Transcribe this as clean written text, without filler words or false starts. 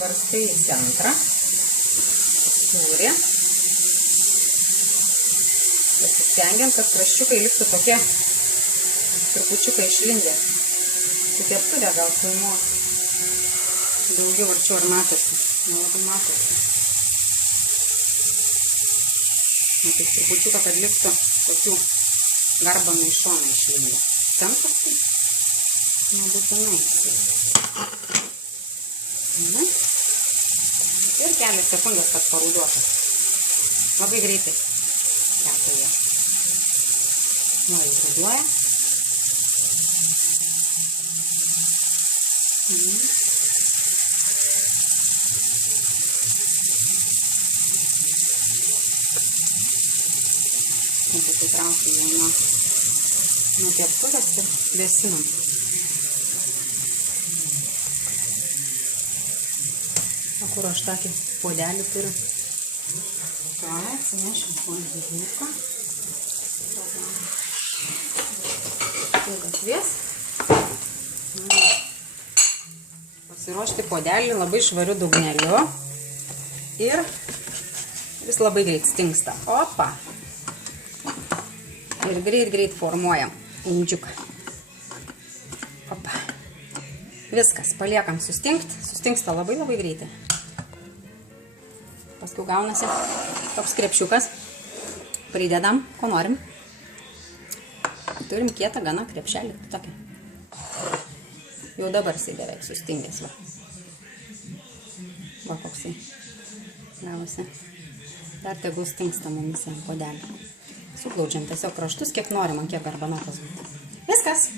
varstai į centrą, sūrį. Pasistengiant, kad kraščiukai liktų tokie trupučiukai išlindę. Su keptuvė gal filmuos. Daugiau arčiau ar matosi? Nelabai matosi. Taip trupučiuką, kad liktų tokių garbanų iš šoną išlindę. Centras tai nebūtinai. Ir kelias sekundės, kad parūduotų. Labai greitai kepa jie. Jis ruduoja. Pasitraukiu jau nuo keptuvės ir vėsinam. Kur aš tokį puodelį turiu. Atsinešim puodeliuką. Pasiruošti puodelį labai švariu dugneliu. Ir vis labai greit stingsta. Opa! Ir greit formuojam indžiuką. Opa. Viskas, paliekam sustingsta labai greitai. Paskui gaunasi toks krepšiukas. Pridedam, ko norim. Turim kietą gana krepšelį. Tokį. Jau dabar jisai beveik sustingęs. Va koksai. Gavosi. Dar tegul stingsta mums ant puodelį. Suplaudžiam tiesiog kraštus, kiek norim, ant kiek garbanotas būtų. Viskas.